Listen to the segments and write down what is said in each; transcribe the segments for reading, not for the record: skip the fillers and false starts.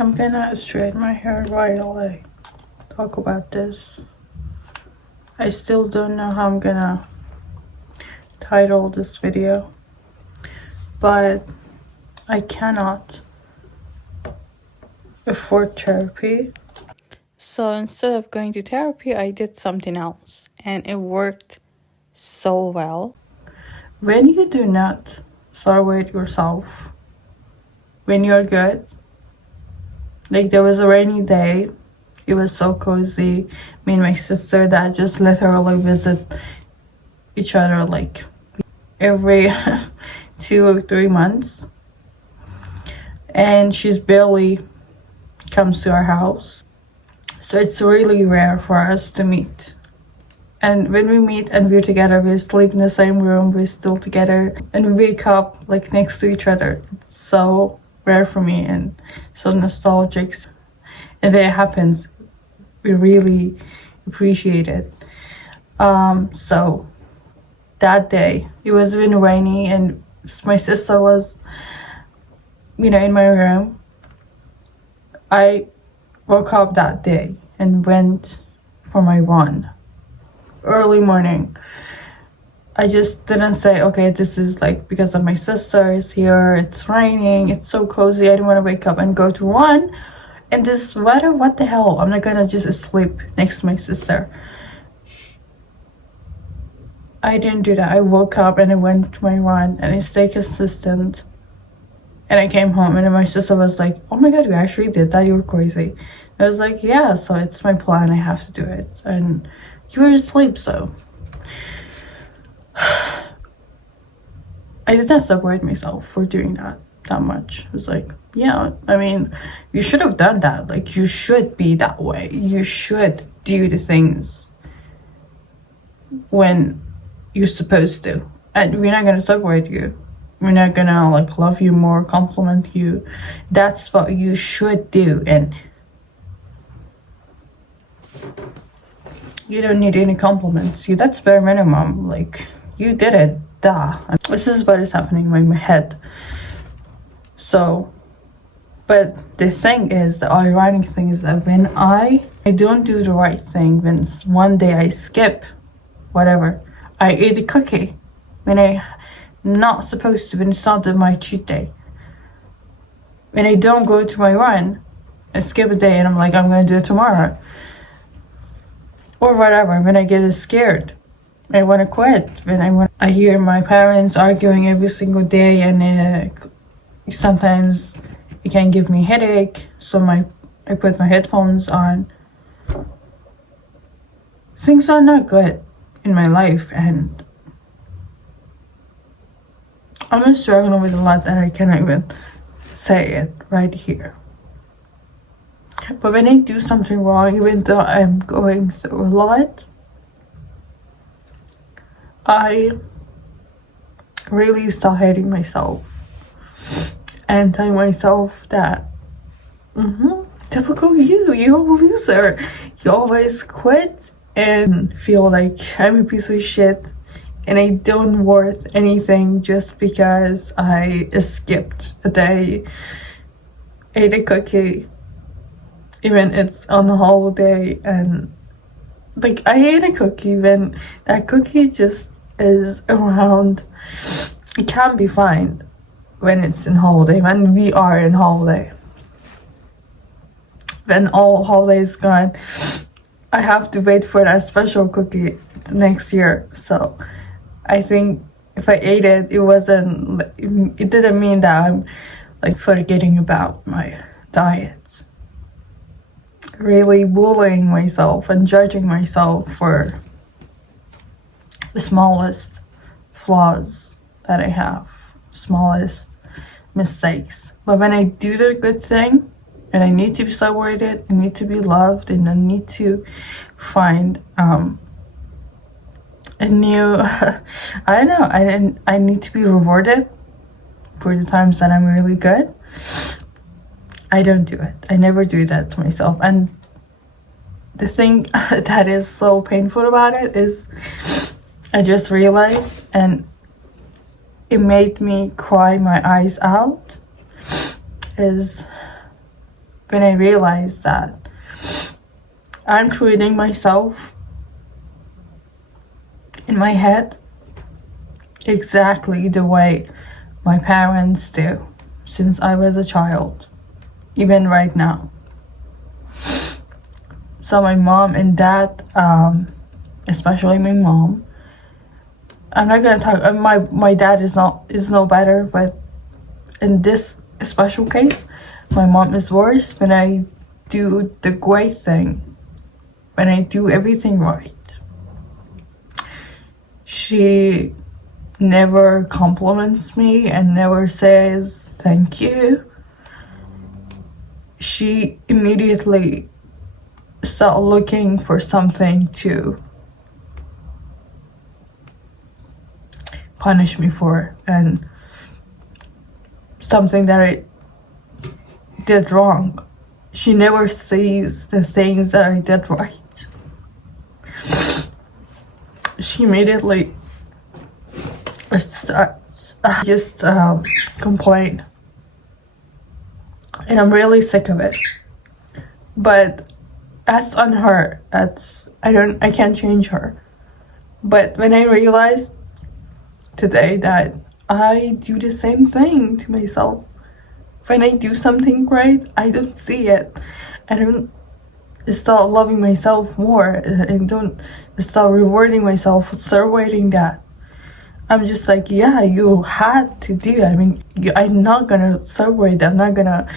I'm gonna straighten my hair right away. Talk about this. I still don't know how I'm gonna title this video, but I cannot afford therapy. So instead of going to therapy, I did something else, and it worked so well. When you do not celebrate yourself, when you're good, like there was a rainy day, it was so cozy. Me and my sister that just literally visit each other like every 2 or 3 months, and she's barely comes to our house, so it's really rare for us to meet. And when we meet and we're together, we sleep in the same room, we're still together, and we wake up like next to each other. It's so rare for me and so nostalgic. And when it happens, we really appreciate it. So that day, it was really rainy, and my sister was, in my room. I woke up that day and went for my run. Early morning. I just didn't say, okay, this is like because of my sister is here, it's raining, it's so cozy, I didn't want to wake up and go to run in this weather. What the hell? I'm not gonna just sleep next to my sister. I didn't do that. I woke up and I went to my run and I stayed consistent. And I came home and then my sister was like, oh my god, you actually did that? You're crazy. I was like, yeah, so it's my plan, I have to do it. And you were asleep, so I did not separate myself for doing that much. It was like, yeah, I mean, you should have done that. Like, you should be that way. You should do the things when you're supposed to. And we're not gonna separate you. We're not gonna like love you more, compliment you. That's what you should do. And you don't need any compliments. That's bare minimum. Like, you did it. Duh. This is what is happening in my head. So, but the thing is, the ironic thing is that when I don't do the right thing, when one day I skip whatever, I ate a cookie when I'm not supposed to, when it's not my cheat day. When I don't go to my run, I skip a day and I'm like, I'm gonna do it tomorrow. Or whatever, when I get scared, I want to quit. When I hear my parents arguing every single day, and sometimes it can give me headache, so I put my headphones on. Things are not good in my life, and I'm struggling with a lot that I can't even say it right here. But when I do something wrong, even though I'm going through a lot, I really start hating myself and telling myself that, typical you're a loser. You always quit and feel like I'm a piece of shit and I don't worth anything just because I skipped a day, ate a cookie, even it's on a holiday, and like I ate a cookie when that cookie just is around. It can be fine when it's in holiday, when we are in holiday. When all holidays gone, I have to wait for that special cookie next year. So I think if I ate it, it didn't mean that I'm like forgetting about my diet. Really bullying myself and judging myself for the smallest flaws that I have, smallest mistakes. But when I do the good thing, and I need to be celebrated, I need to be loved, and I need to find a new, I don't know, I need to be rewarded for the times that I'm really good. I don't do it. I never do that to myself. And the thing that is so painful about it is I just realized, and it made me cry my eyes out, is when I realized that I'm treating myself in my head exactly the way my parents do since I was a child, even right now. So my mom and dad, especially my mom, I'm not gonna talk. My dad is no better, but in this special case, my mom is worse. When I do the great thing, when I do everything right, she never compliments me and never says thank you. She immediately start looking for something to punish me for, and something that I did wrong. She never sees the things that I did right. She immediately starts just complain, and I'm really sick of it. But that's on her. I can't change her. But when I realized today that I do the same thing to myself, when I do something great, I don't see it. I don't start loving myself more. I don't start rewarding myself for celebrating that. I'm just like, yeah, you had to do it. I mean, I'm not gonna celebrate. I'm not gonna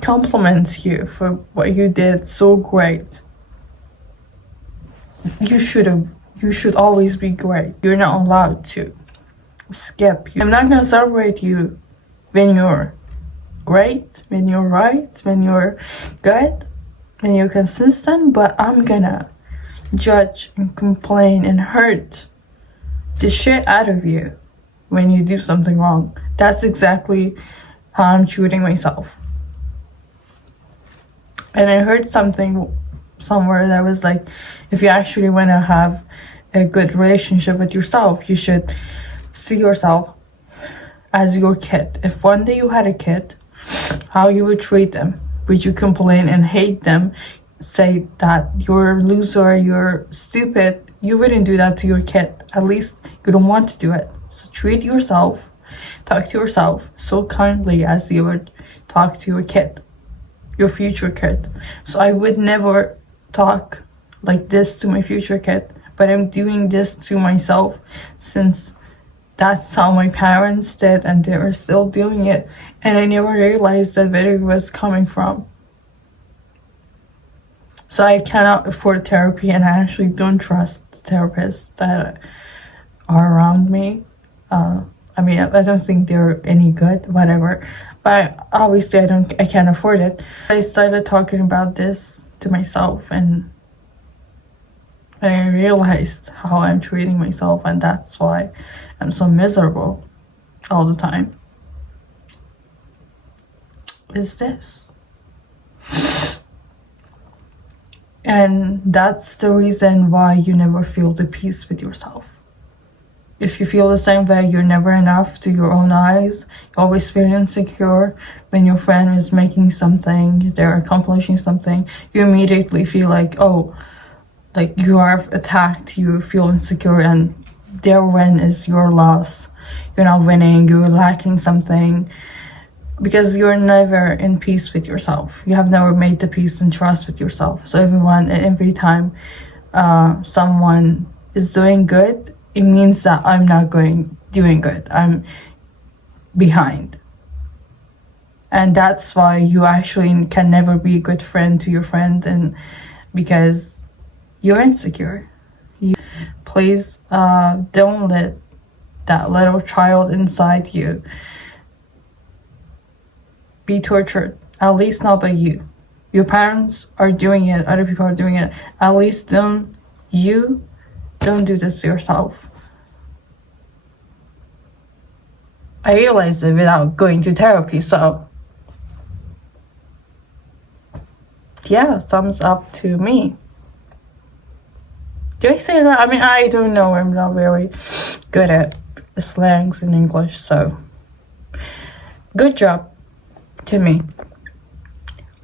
compliment you for what you did so great. You should always be great. You're not allowed to skip. I'm not gonna celebrate you when you're great, when you're right, when you're good, when you're consistent, but I'm gonna judge and complain and hurt the shit out of you when you do something wrong. That's exactly how I'm treating myself. And I heard something somewhere that was like, if you actually want to have a good relationship with yourself, you should see yourself as your kid. If one day you had a kid, how you would treat them? Would you complain and hate them, say that you're a loser, you're stupid? You wouldn't do that to your kid. At least you don't want to do it. So treat yourself, talk to yourself so kindly as you would talk to your kid, your future kid. So I would never talk like this to my future kid, but I'm doing this to myself since that's how my parents did and they were still doing it, and I never realized that where it was coming from. So I cannot afford therapy, and I actually don't trust therapists that are around me. I mean, I don't think they're any good, whatever, but obviously I can't afford it. I started talking about this to myself, and I realized how I'm treating myself, and that's why I'm so miserable all the time. Is this? And that's the reason why you never feel the peace with yourself. If you feel the same way, you're never enough to your own eyes. You always feel insecure. When your friend is making something, they're accomplishing something, you immediately feel like, oh, like you are attacked, you feel insecure, and their win is your loss. You're not winning, you're lacking something, because you're never in peace with yourself. You have never made the peace and trust with yourself. So every time someone is doing good, it means that I'm not doing good. I'm behind. And that's why you actually can never be a good friend to your friend, and because you're insecure. Please don't let that little child inside you be tortured, at least not by you. Your parents are doing it, other people are doing it. At least don't do this to yourself. I realized it without going to therapy, so yeah, thumbs up to me. Do I say that? I mean, I don't know. I'm not very good at slangs in English, so good job to me.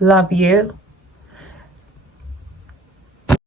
Love you.